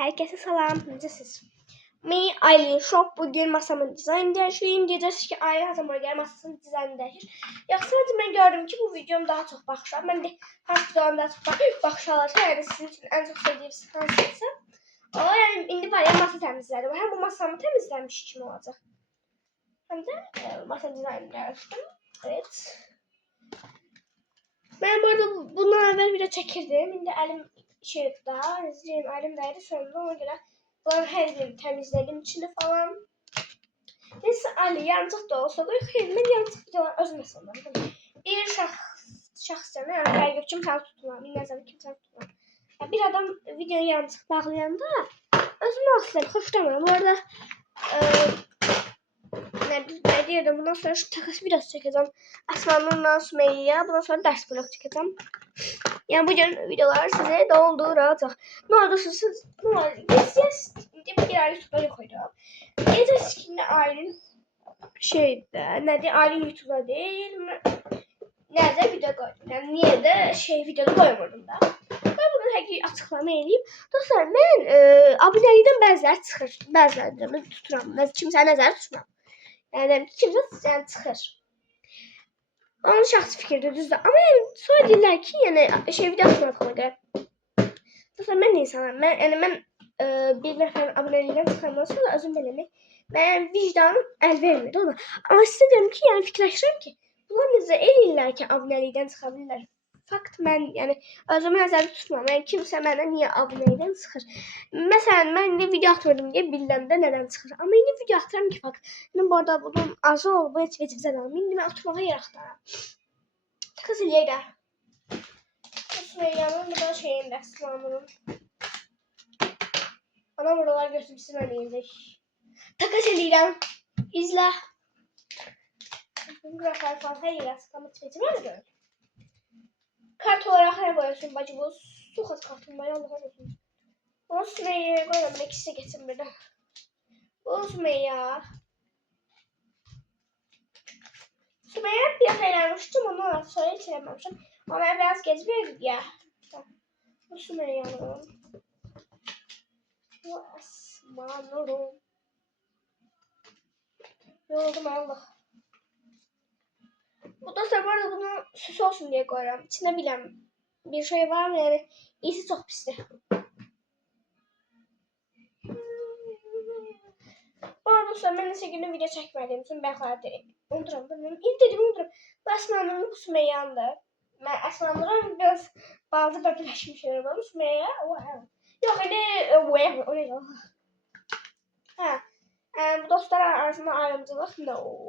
Herkese selam. Necəsiz? Ben Aylin Şok. Bugün masamın dizaynını dəyişirəm. Deyəcəksiniz ki, Aylin her zaman gəlir masasının dizaynını dəyişir. Yoxsa mən gördüm ki, bu videom daha çox baxışlar. Mən də hansı videolarım daha çox baxışlarsa, yəni sizin üçün ən çox sevdiyiniz hansısa. O, yəni indi var ya, masa təmizlədim. Həm bu masamı təmizləmiş kimi olacaq. Həm də masa dizaynını dəyişdim. Evet. Ben bu arada bundan əvvəl video çəkirdim. İndi əlim daha elim dəydi, sonra ona görə bunların hər birini təmizlədim içini falan. Neyse, Ali yarımcıq da olsa qoy. Xeyr, mən yarımcıq videolar özüm məsələm. Bir şəxscənə, yəni fərqi kim səni tutmam, nəzərdə kim səni tutmam. Yani bir adam videonu yarımcıq bağlayanda özümü asılım, xoşlamıyorum. Bu arada ne diyordum, bundan sonra şu takas videosu çekeceğim. Asman'la Sümeyye'ye, bundan sonra ders vlog çekeceğim. Yani bugün videolar size dolduracak. Ne oldu siz? Ne oldu? Yes. Bir ay YouTube'a koydum. Gece şimdi Aylin nedir? Aylin YouTube'a değil mi? Nerede video koydum? Yani niye de videoda koymadım da. Ben bunu həqiqi açıqlama edeyim. Dostlar, mən abonelikdən bəziləri çıxır. Bəziləri tuturam. Kimsə nəzər tutmam. Yəni kimsə çıxır. Onun şəxsi fikirdir, düzdür. Amma yəni sonra deyirlər ki, yəni video atmadığıma görə. Dostlar, mən insanam. Mən bir nəfərin abunəliyindən çıxandan sonra özüm beləmi, mənim vicdanım əl vermir ona. Amma sizə deyirəm ki, yəni fikirləşirəm ki, bunlar necə eləyirlər ki, abunəlikdən çıxa bilirlər. Fakt, mən yəni özümü nəzərdə tutmam. Yəni kimsə mənə niyə abunəlikdən çıxır? Məsələn, mən indi video atmırdım deyə bilirəm də nədən çıxır. Amma indi video atıram ki, fakt. İndi bu arada bunun azı olub, bu heç vecibizə qalım. İndi mən atmağa yer axtarıram. Takas eləyək də. Sümeyyanın bu da şeyində, Sıla'nın. Ana buralar götürmüşsün eləyəcək. Takas eləyirəm. İzlə. Qraflar falan hər yerə açıqlama çıxacaq. Mən də görürüm. Kart olarak her koyuyorsun bacı, bu su kat kartım var, Allah'ın olsun. Bunu Sümeyye'ye koyalım, ben ikisi de geçsin birden. Bu Sümeyye. Sümeyye bir ayarlamıştım, ondan sonra hiç yapmamışım. Ama ben biraz gezmiyorduk ya. Bu Sümeyye'nin. Bu Esma'nın. Yoruldum Allah. Bu da bu arada bunu süs olsun diye koyuyorum. İçine bilen bir şey var mı yani? İyisi çok pisti. Bu arada sonra ben de günü video çekmediğim için ben kadar unuturum. İlk dedim unuturum. Bu Esma'nın bu Sümeyye'nde. Ben Esma'nın biraz bazı birleşmiş şeyler var. Sümeyye. Yok öyle o ne? Ha. Bu dostlar arasında ayrımcılık no.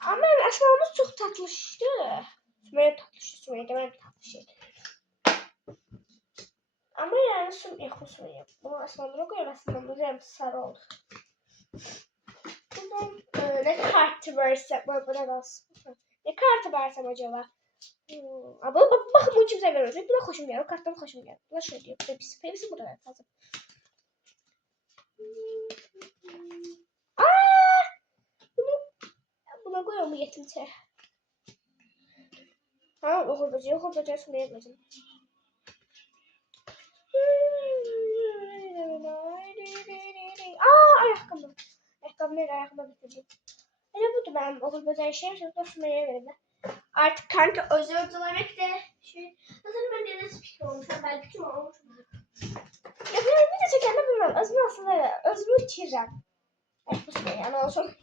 Ama Esma'mız çok tatlıştı. Sümeyye tatlıştı. Sümeyye demem tatlıştı. Ama yani Sümeyye. Bunu Esma'mıza koyuyorum. Esma'mıza sarı oldu. Buradan ne kartı versem ne kartı versem acaba? Ama bakın bu kimse vermeyecek. Buna hoşum geldi. Karttan hoşum geldi. Buna şöyle diyor. Hepsi burada lazım. Buna koyuyorum bu yetimse. Ha, okul böceği Sümeyye koyacağım. Ayakkabı. Ayakkabı bitirdim. Öyle budur benim okul böceği şeyim. Şimdi Sümeyye'ye verin de. Artık kanka özür dilemek de nasıl ben de nasıl fikir olmuş, ben fikrim olmuş. Ya ben bir de çekenle bilmem, özümü aslında özümü itireceğim. Bu Sümeyye yani olsun.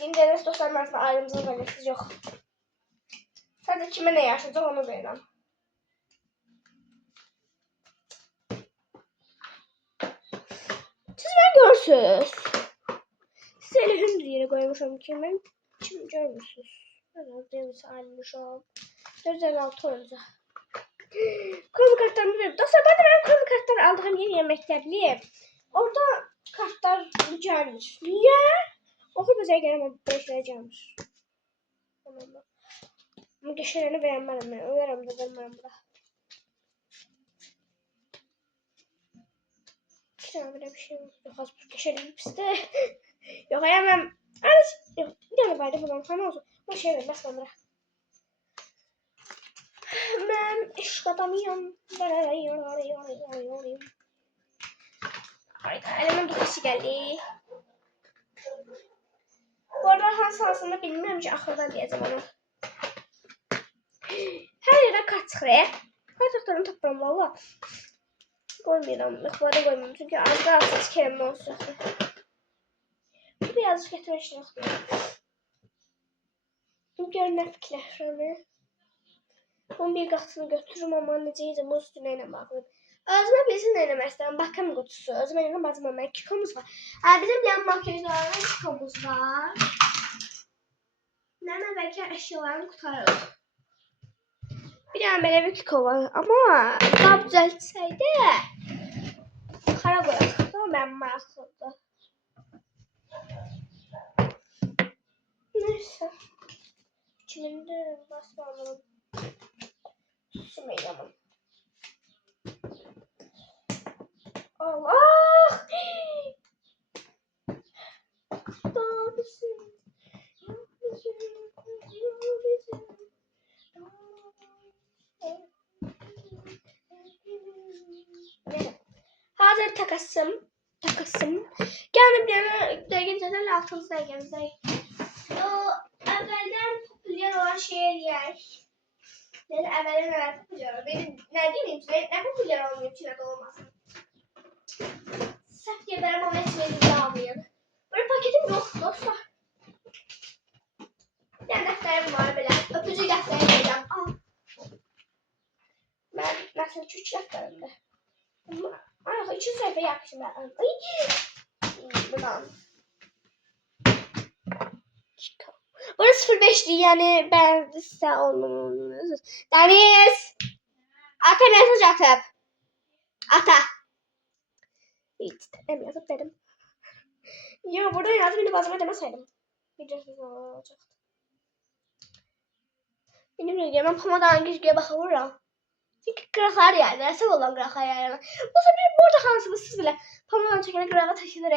Yeni deniz dostlarım arasında ayrımcılık belirsiz yok. Sadece kime ne yaşayacak onu beğenem. Siz ben görsünüz. Size öyle hündür yere koymuşum ki ben kim görmüşsünüz. Herhalde Aylin Şok. 456 olacak. Kırmızı kartlarımı veriyorum. Dostlar ben kırmızı kartlar aldığım yeni yemeklerliyim. Orada kartlar gelmiş. Niye? Okul bize gelemem. 5 lira gelmiş. Tamam mı? Bu geçenlerini beğenmedim ben. Ölerim dedim ben burada. İşte böyle bir şey yok. Yok az bir geçenlerini piste. Yok yemem. Yok bir tane vardı buradan. Sana olsun. Bu şey ver. Basma bırak. Ben iş aşk adamıyım. Hayda, eleman dokası geldi. Bu arada hansını bilmiyorum ki axırda diyeceğim onu. Her yerden kart çıxır. Kartlarını tapıram valla. Koymuyorum, mıxları koymuyorum çünkü az da az kerem olsun. Bu yazı getirmiş yoxdur. Gör nə fikirləşirəm. Bunun bir qatını götürürüm amma necə yiyəcəm o üstünə ilə bağlayım. Özümə bilsin nə eləmək istəyirəm. Bakım qutusu. Özümə ilə bacıma kikomuz var. Bizim yan makyajlardan kikomuz var. Nənə bəlkə əşyalarını qutarırıq. Bir dənə belə bir kiko var. Amma qab düzəltsəydə xara qoyaq. Sonra mənim maraqlıdır. Neyse. Kimində basmalım. Sümeyləməm. Allah! Dabisin. Hazır takasım. Geldim yana derginceler altımızda geldik. O evvelden popüler olan şeyler. Yani evvelden neler popüler? Benim ne diyeyim size? Ne popüler olmuyor içine dolmasın. Saf diye benim o mesleğimi almayın. Böyle paketim yok dostlar. Yani defterim var böyle. Öpücük defterim vereceğim. Al. Ben mesela 3 defterimde. Ay, 3 sayfa yapmışım ben. Ay. Buradan. Burası 05'ti yani ben size olmamız. Deniz. Ata mesaj atıp. Ata. Hiç yazıp dedim. Ya burada yazıp beni bazıma demeseydim. Videosuz olacak. Benim rengime pamadan güzgüye bakıyorum. Çünkü kıraklar yani. Nasıl olan kıraklar yani. Bu sefer burada hansımız bile pamadan çekene kıraka taşınır.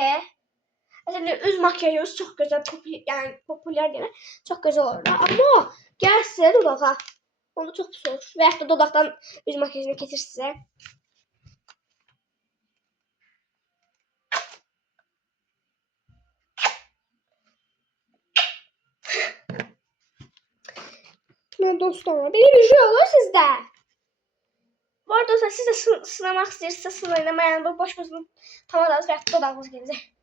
Mesela öz makyajımız çok güzel, yani popüler gene çok güzel olur. Ama gel size dudağa. Onu çok pis olur. Veyahut da dudaktan öz makyajını getir size. Ne dostlar, benim bir şey olur sizde. Bu arada dostlar siz de sınamak istiyorsanız sınayın. Yani bu boş boşun tamamen veyahut da dudağınız gelecek.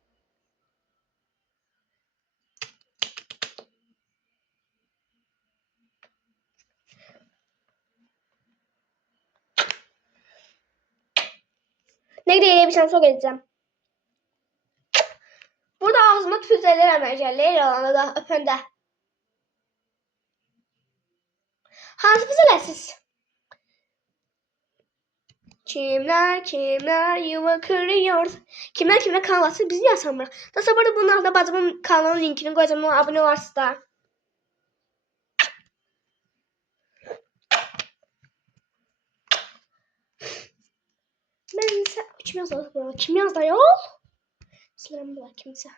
Ne diye bir şey çok edeceğim. Burada ağzıma tüfürzeler emergenler yalanı da öpende. Hansı füzelesiz? Kimler yuva kırıyor. Kimler kanalası bizi yasamır. Nasıl burada bunun altında bacımın kanalının linkini koyacağım. Ona abone varsa da. Ben ise kim yazdı? Kim yazdı yol? Silahım var kimse.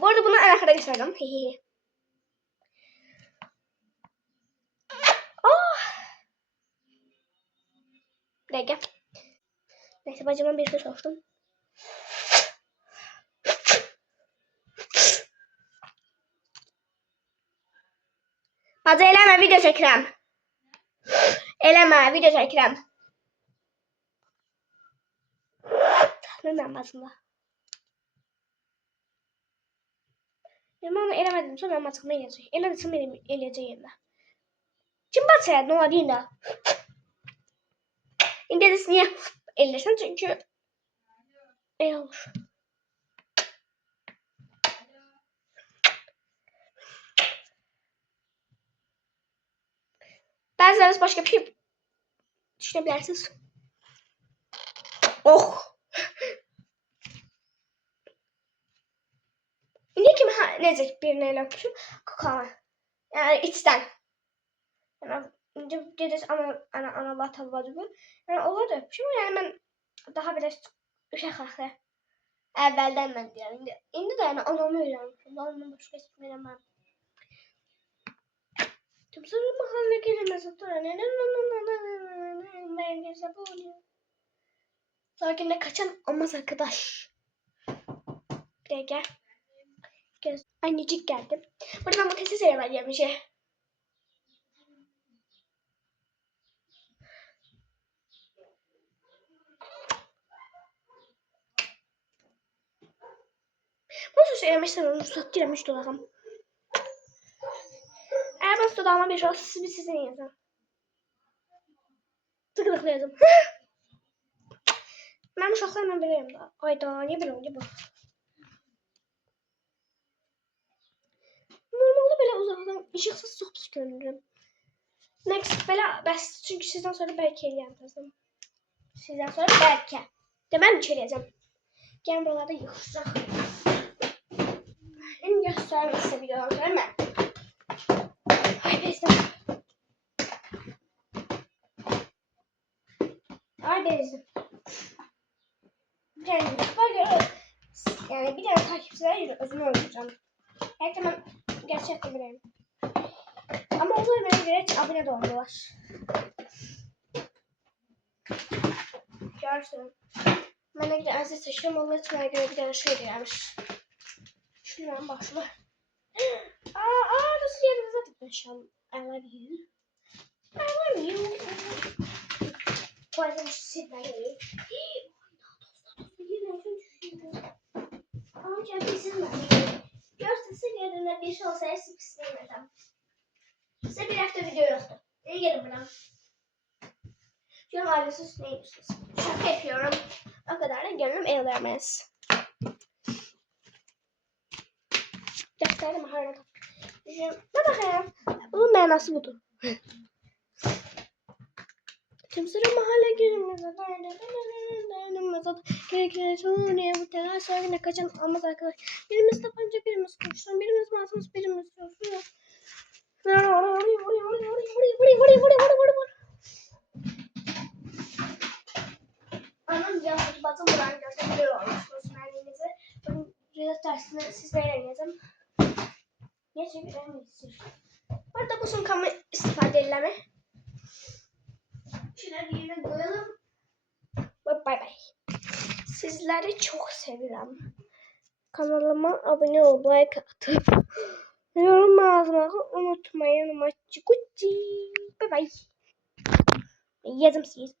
Bu arada bunu en arkada göstereceğim. Dakika. Neyse bacıma bir şey sordum. Bacı eleme video çekirəm. Eleme video çekirəm. Tanımam bacımla. Ben onu eləmədim sonra mənim açıqıma eləyəcək. Elədirsən eləyəcək yerində. Kim bacıya nə olar yine? İndi də niyə eləyirsən çünki elə olur. Bəziləriniz başqa bir şey düşünə bilərsiniz. Oh! İndi kimi necə birini elə öpüşüm? Kokama. Yəni içdən. Yəni indi gedir ana vatan bacı bu. Yəni onlar da öpüşüm. Yəni mən daha belə uşaq axı. Evvelden ben diyorum. İndi de yani anamı öğrenmişim. Anamın başka ismi veremem. Tümsürü mahalle kelimesi sakinle kaçan olmaz arkadaş. Buraya gel. Gel. Annecik geldim. Burada ama kesin sayılar yemiş. Nasıl söylemişsin onu sattıramış dolasam. Eğer ben dudağıma bir şey olsa sizin yazın. Tıkırıklayalım. Ben uşaqlarla bilirəm də. Ayda, niyə belə oldu bu? Normalde belə uzaqdan işıqsız çox pis görünürüm. Next belə bəs çünki sizdən sonra bəlkə eləyəcəm. Sizdən sonra bəlkə. De mən içərəcəm. Gəlin buralarda yığışacaq. İndi göstərim sizə videodan sonra mən. Ay bezdim. Ay bezdim. Yani bir tane takipçiler özümü öldüreceğim. Gerçekten ben gerçekten bileyim. Ama o zaman bana göre hiç abone de olmuyorlar. Görsün. Bana göre aziz taşıyorum. Onlar için bana göre bir tane şey gelmiş. Şuradan başla. Nasıl yerinize tıklaşalım. I love you. I love you. Bu arada şu silmeyi. Ama kesin ben. Görsün yerine bir şey olsa hepsi pisleyemedim. Size bir hafta video yoktu. İyi gelin bana. Şu an ailesi üstüne iniyorsunuz. Şaka yapıyorum. O kadar da gönlüm el vermez. Gösterdim harika. Ne bakayım. Bunun manası budur. Tümsürü mahalle girmez. Gerekli bu telaş evine kaçan olmaz arkadaş. Birimiz tabanca, birimiz kurşun, birimiz masumuz, birimiz yosun. Anam yazık batım bulan gösterebiliyor olmuşsunuz merminizi. Ben rüya tersine sizle eğleneceğim. Niye çeviremiyorsun? Burada bu son kamu istifade edileme. Şunları yerine koyalım. Ve bay bay. Sizleri çok seviyorum. Kanalıma abone ol, like atıp yorum yazmayı unutmayın. Maçı kuçi. Bay bay. Yazım siz.